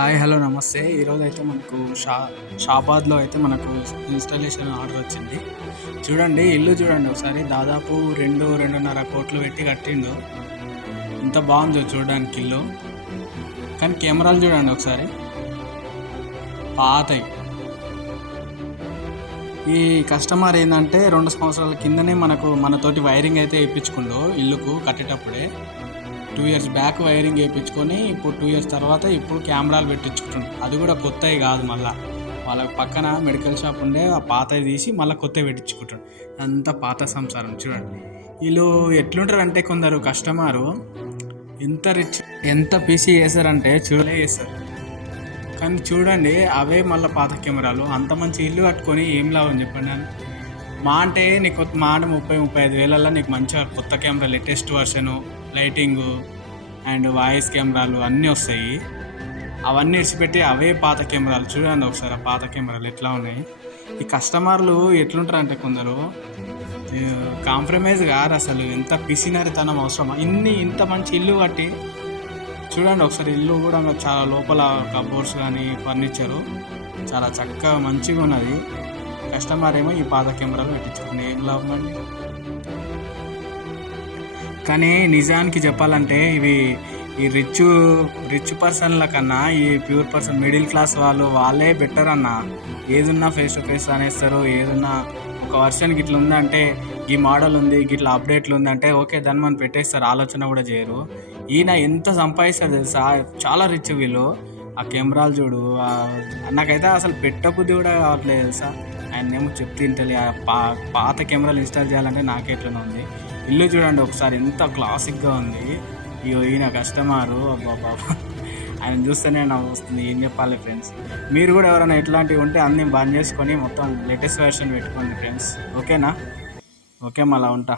Hi hello నమస్తే. ఈరోజు అయితే మనకు షాబాద్లో అయితే మనకు ఇన్స్టాలేషన్ ఆర్డర్ వచ్చింది. చూడండి ఇల్లు చూడండి ఒకసారి, దాదాపు 2.5 కోట్లు పెట్టి కట్టిండు. ఇంత బాగుందో చూడడానికి ఇల్లు. కానీ కెమెరాలు చూడండి ఒకసారి, పాతయి. ఈ కస్టమర్ ఏంటంటే 2 సంవత్సరాల కిందనే మనతోటి వైరింగ్ అయితే వేయించుకుండు ఇల్లుకు కట్టేటప్పుడే. 2 ఇయర్స్ బ్యాక్ వైరింగ్ వేయించుకొని ఇప్పుడు 2 ఇయర్స్ తర్వాత ఇప్పుడు కెమెరాలు పెట్టించుకుంటుండు. అది కూడా కొత్తవి కాదు, మళ్ళీ వాళ్ళ పక్కన మెడికల్ షాప్ ఉండే ఆ పాతవి తీసి మళ్ళీ కొత్తవి పెట్టించుకుంటాడు. అంతా పాత సంసారం. చూడండి వీళ్ళు ఎట్లుంటారు అంటే, కొందరు కస్టమరు ఎంత రిచ్, ఎంత పీసీ చేస్తారంటే చూడలే చేస్తారు. కానీ చూడండి అవే మళ్ళీ పాత కెమెరాలు. అంత మంచి ఇల్లు కట్టుకొని ఏం లాభం చెప్పండి. మా అంటే నీకు మా 30-35 వేలల్లో నీకు మంచిగా కొత్త కెమెరా, లేటెస్ట్ వర్షను, లైటింగు అండ్ వాయిస్ కెమెరాలు అన్నీ వస్తాయి. అవన్నీ ఇడిచిపెట్టి అవే పాత కెమెరాలు చూడండి ఒకసారి. ఆ పాత కెమెరాలు ఎట్లా ఉన్నాయి. ఈ కస్టమర్లు ఎట్లుంటారు అంటే, కొందరు కాంప్రమైజ్ కాదు అసలు. ఎంత పిసినరితనం అవసరమా ఇంత మంచి ఇల్లు కట్టి. చూడండి ఒకసారి ఇల్లు కూడా చాలా లోపల కబోర్డ్స్ కానీ ఫర్నిచరు చాలా చక్కగా మంచిగా ఉన్నది. కస్టమర్ ఏమో ఈ పాత కెమెరాలు పెట్టించుకుని ఏం లాభం అండి. కానీ నిజానికి చెప్పాలంటే ఈ రిచ్ పర్సన్ల కన్నా ఈ ప్యూర్ పర్సన్, మిడిల్ క్లాస్ వాళ్ళే బెటర్ అన్న. ఏదున్నా ఫేస్ టు ఫేస్ అనేస్తారు. ఏదున్నా ఒక వర్షన్కి ఇట్లా ఉందంటే, ఈ మోడల్ ఉంది, ఇట్లా అప్డేట్లు ఉందంటే ఓకే దాన్ని మనం పెట్టేస్తారు, ఆలోచన కూడా చేయరు. ఈయన ఎంత సంపాదిస్తారు తెలుసా, చాలా రిచ్ వీళ్ళు. ఆ కెమెరాలు చూడు, నాకైతే అసలు పెట్టబుద్ధి కూడా కావట్లేదు తెలుసా. ఆయన ఏమో చెప్తే ఇంటలే. పాత కెమెరాలు ఇన్స్టాల్ చేయాలంటే నాకెట్లనే ఉంది. ఇల్లు చూడండి ఒకసారి, ఎంత క్లాసిక్గా ఉంది. ఈయన కస్టమరు అబ్బాబా, ఆయన చూస్తేనే నవ్వు వస్తుంది. ఏం చెప్పాలి ఫ్రెండ్స్. మీరు కూడా ఎవరైనా ఇట్లాంటివి ఉంటే అన్నీ బంద్ చేసుకొని మొత్తం లేటెస్ట్ వెర్షన్ పెట్టుకోండి ఫ్రెండ్స్. ఓకేనా? ఓకే, మళ్ళీ ఉంటా.